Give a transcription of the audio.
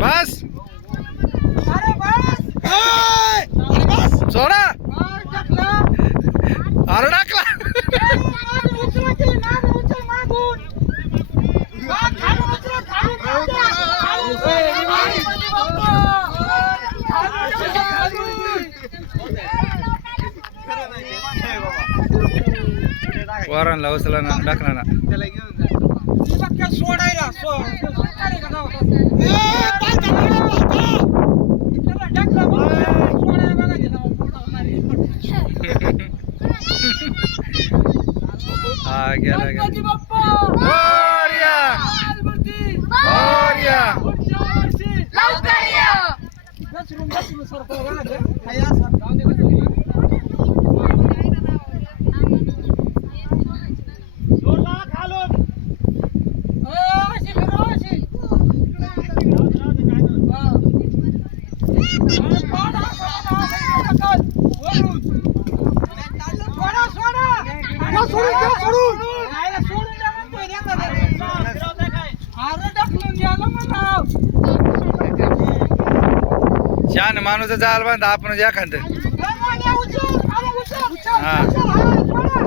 बस सोडा अरे टाकला वारांना उचला ना टाकला ना सोडायला हा गेला मोरया मोरया छान माणूस जाल बांधा आपण एखाद हा